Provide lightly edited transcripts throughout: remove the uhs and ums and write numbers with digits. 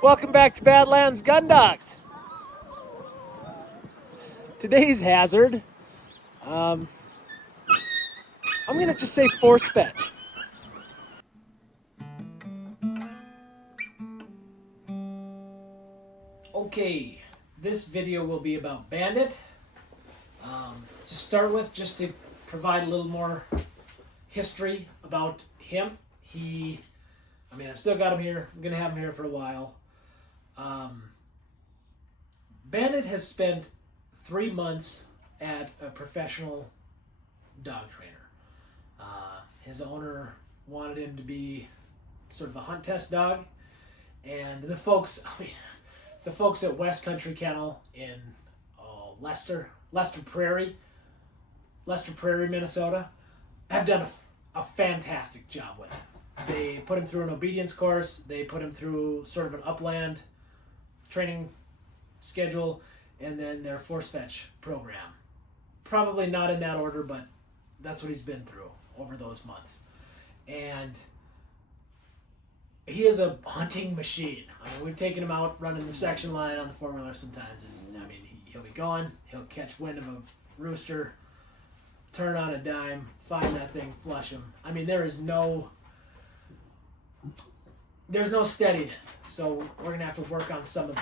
Welcome back to Badlands Gun Dogs. Today's hazard, I'm gonna just say force fetch. Okay, this video will be about Bandit. To start with, just to provide a little more history about him. I've still got him here. I'm gonna have him here for a while. Bandit has spent 3 months at a professional dog trainer. His owner wanted him to be sort of a hunt test dog, and the folks at West Country Kennel in Leicester Prairie, Minnesota, have done a fantastic job with him. They put him through an obedience course. They put him through sort of an upland training schedule, and then their force fetch program. Probably not in that order, but that's what he's been through over those months. And he is a hunting machine. We've taken him out running the section line on the four-wheeler sometimes, and he'll be going, he'll catch wind of a rooster, turn on a dime, find that thing, flush him. There's no steadiness. So we're gonna have to work on some of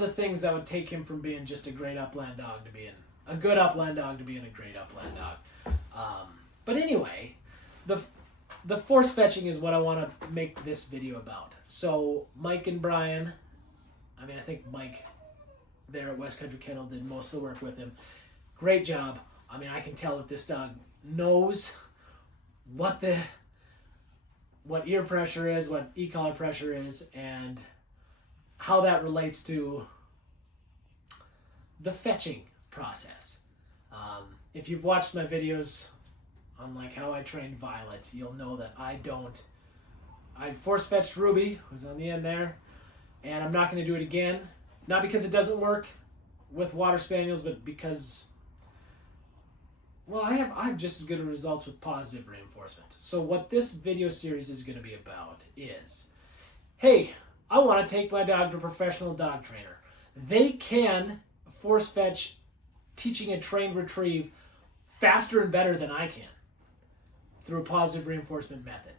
the things that would take him from being just a great upland dog to being a good upland dog to being a great upland dog. But anyway, the force fetching is what I want to make this video about. So Mike and Brian, I think Mike there at West Country Kennel did most of the work with him. Great job. I can tell that this dog knows what ear pressure is, what e-collar pressure is, and how that relates to the fetching process. If you've watched my videos on how I trained Violet, you'll know that I force fetched Ruby, who's on the end there, and I'm not going to do it again. Not because it doesn't work with water spaniels, but because I have just as good results with positive reinforcement. So what this video series is going to be about is, hey, I want to take my dog to a professional dog trainer. They can force fetch teaching a trained retrieve faster and better than I can through a positive reinforcement method.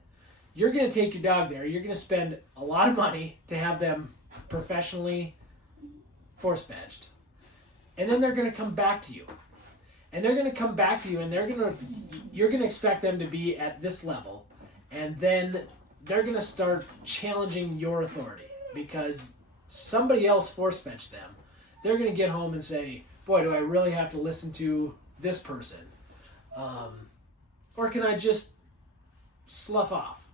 You're going to take your dog there. You're going to spend a lot of money to have them professionally force fetched. And then they're going to come back to you. And they're going to come back to you, and you're going to expect them to be at this level, and then they're going to start challenging your authority because somebody else force fetched them. They're going to get home and say, boy, do I really have to listen to this person? Or can I just slough off?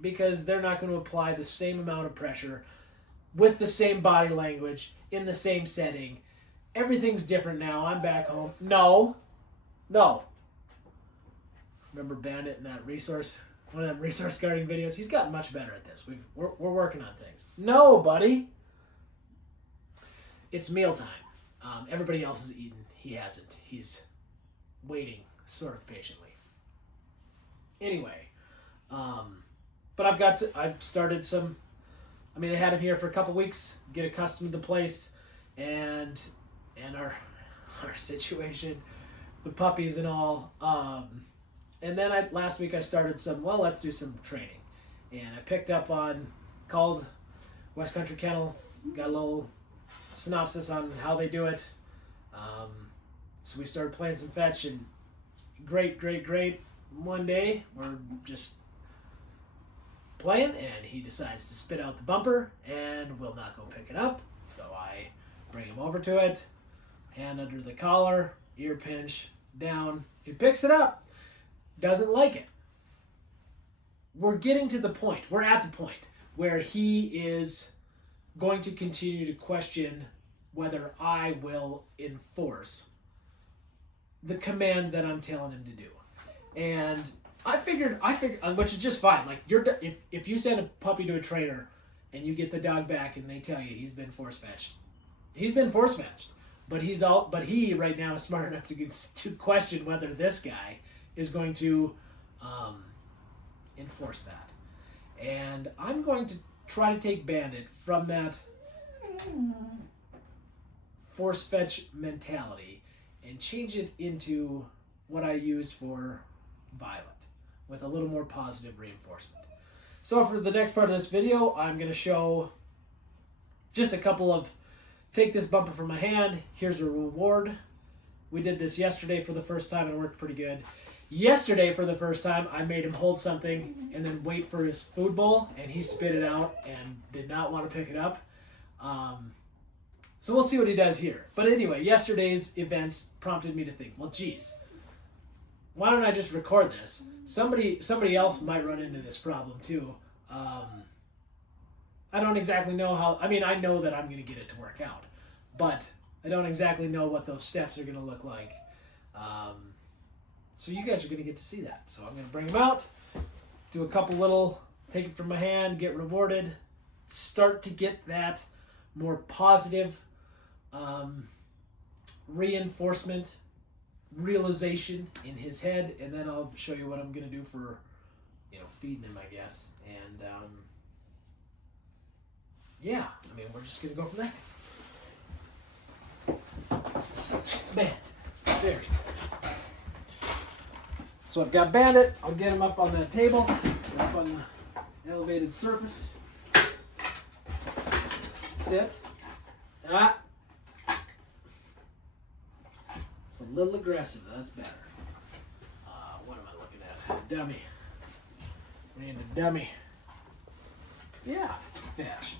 Because they're not going to apply the same amount of pressure with the same body language in the same setting. Everything's different now. I'm back home. No. Remember Bandit in that one of them resource guarding videos? He's gotten much better at this. We're working on things. No, buddy. It's mealtime. Everybody else has eaten. He hasn't. He's waiting sort of patiently. Anyway, but I've started some, I had him here for a couple weeks, get accustomed to the place, and our situation, the puppies and all. And then last week I started let's do some training. And I called West Country Kennel, got a little synopsis on how they do it. So we started playing some fetch, and great. One day we're just playing, and he decides to spit out the bumper and will not go pick it up. So I bring him over to it, hand under the collar, ear pinch, down. He picks it up, doesn't like it. We're at the point where he is going to continue to question whether I will enforce the command that I'm telling him to do. And I figured, which is just fine. If you send a puppy to a trainer and you get the dog back and they tell you he's been force fetched, But he right now is smart enough to question whether this guy is going to enforce that. And I'm going to try to take Bandit from that force fetch mentality and change it into what I use for Violet, with a little more positive reinforcement. So for the next part of this video, I'm going to show just a couple of, take this bumper from my hand, here's a reward. We did this yesterday for the first time and it worked pretty good. Yesterday for the first time, I made him hold something and then wait for his food bowl, and he spit it out and did not want to pick it up. So we'll see what he does here. But anyway, yesterday's events prompted me to think, well, geez, why don't I just record this? Somebody else might run into this problem too. I don't exactly know how, I mean, I know that I'm going to get it to work out, but I don't exactly know what those steps are going to look like. So you guys are going to get to see that. So I'm going to bring them out, do a couple little, take it from my hand, get rewarded, start to get that more positive reinforcement, realization in his head, and then I'll show you what I'm going to do for, feeding him, I guess. And yeah, I mean, we're just going to go from there. Man, very good. So I've got Bandit. I'll get him up on that table, up on the elevated surface. Sit. Ah. It's a little aggressive. That's better. What am I looking at? Dummy. We're in the dummy. Yeah, fetch.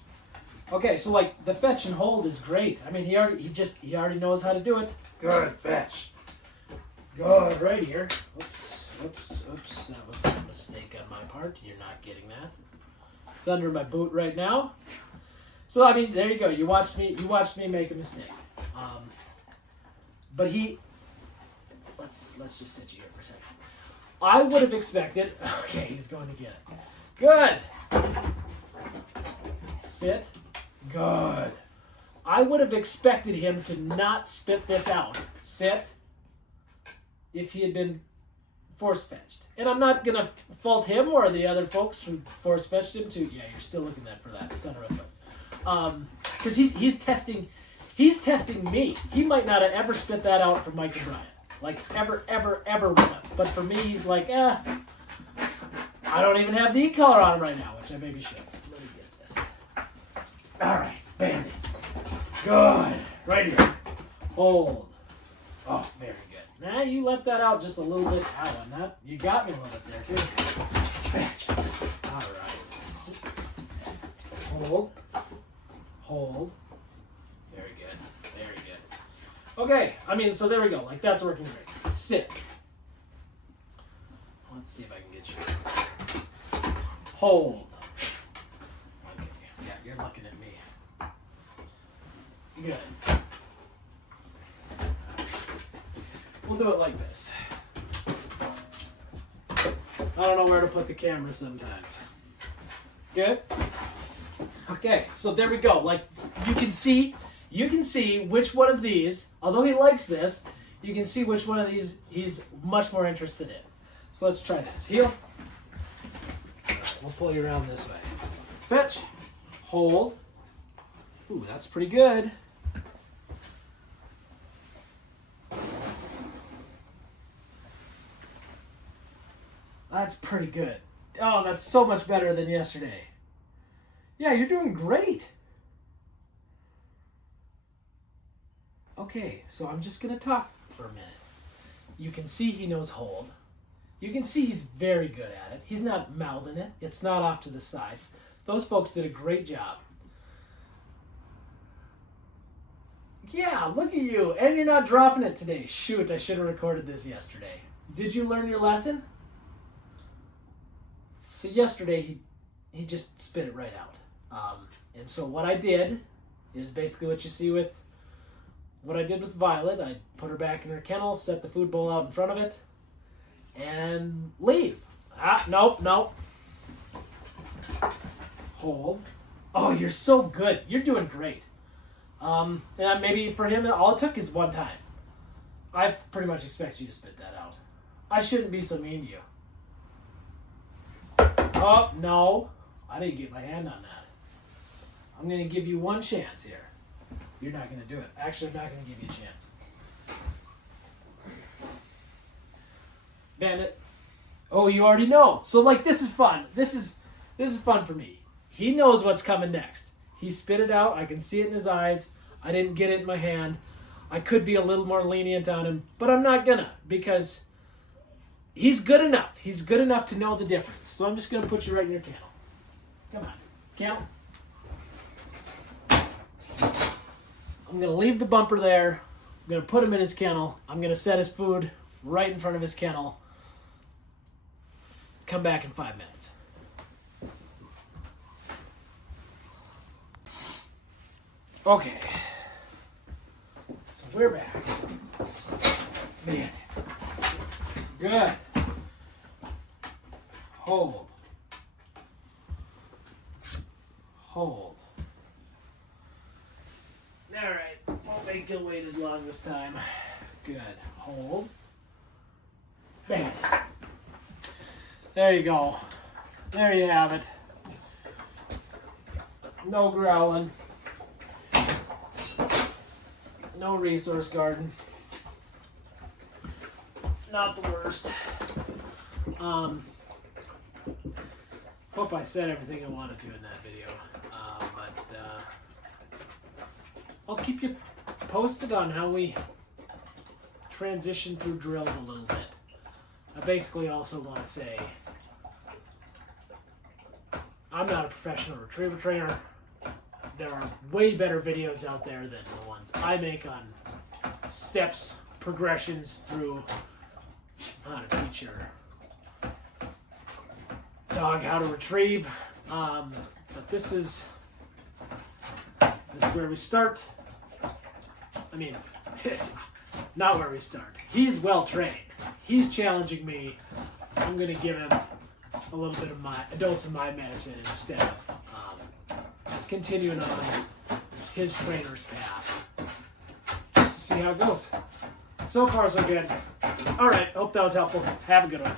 Okay, so like the fetch and hold is great. I mean, he already knows how to do it. Good fetch. Good right here. Oops. That was a mistake on my part. You're not getting that. It's under my boot right now. So I mean, there you go. You watched me make a mistake. But let's just sit you here for a second. I would have expected. Okay, he's going to get it. Good. Sit. Good. I would have expected him to not spit this out. Sit. If he had been force fetched. And I'm not going to fault him or the other folks who force fetched him too. Yeah, you're still looking at for that. It's unreal. Because he's testing me. He might not have ever spit that out from Mike O'Brien. Like, ever would have. But for me, he's like, I don't even have the e-collar on him right now, which I maybe should. Let me get this. All right, Bandit. Good. Right here. Hold. Oh, very good. Nah, you let that out just a little bit. Ow, and that, you got me a little bit there, too. Bitch. All right. Hold. Hold. Very good. Very good. Okay, I mean, so there we go. Like, that's working great. Sit. Let's see if I can get you. Hold. Okay, yeah, you're looking at me. Good. We'll do it like this. I don't know where to put the camera sometimes. Good? Okay, so there we go. Like, you can see which one of these, although he likes this, you can see which one of these he's much more interested in. So let's try this. Heel. We'll pull you around this way. Fetch. Hold. Ooh, that's pretty good. That's pretty good. Oh, that's so much better than yesterday. Yeah, you're doing great. Okay, so I'm just going to talk for a minute. You can see he knows hold. You can see he's very good at it. He's not mouthing it. It's not off to the side. Those folks did a great job. Yeah, look at you. And you're not dropping it today. Shoot, I should have recorded this yesterday. Did you learn your lesson? So yesterday, he just spit it right out. And so what I did is basically what you see with what I did with Violet. I put her back in her kennel, set the food bowl out in front of it, and leave. Nope. Hold. Oh, you're so good. You're doing great. And maybe for him, all it took is one time. I pretty much expect you to spit that out. I shouldn't be so mean to you. Oh, no. I didn't get my hand on that. I'm going to give you one chance here. You're not going to do it. Actually, I'm not going to give you a chance. Bandit. Oh, you already know. So, like, this is fun. This is fun for me. He knows what's coming next. He spit it out. I can see it in his eyes. I didn't get it in my hand. I could be a little more lenient on him, but I'm not gonna, because he's good enough. He's good enough to know the difference. So I'm just gonna put you right in your kennel. Come on, kennel. I'm gonna leave the bumper there. I'm gonna put him in his kennel. I'm gonna set his food right in front of his kennel. Come back in 5 minutes. Okay. So we're back. Man. Good. Hold. Hold. Alright. Won't make you wait as long this time. Good. Hold. Bam. There you go. There you have it. No growling. No resource garden. Not the worst. Hope I said everything I wanted to in that video. But I'll keep you posted on how we transition through drills a little bit. I basically also want to say I'm not a professional retriever trainer. There are way better videos out there than the ones I make on steps, progressions through how to teach your dog how to retrieve. But this is where we start. I mean, it's not where we start. He's well trained. He's challenging me. I'm going to give him a dose of my medicine instead of continuing on his trainer's path, just to see how it goes. So far, so good. All right, hope that was helpful. Have a good one.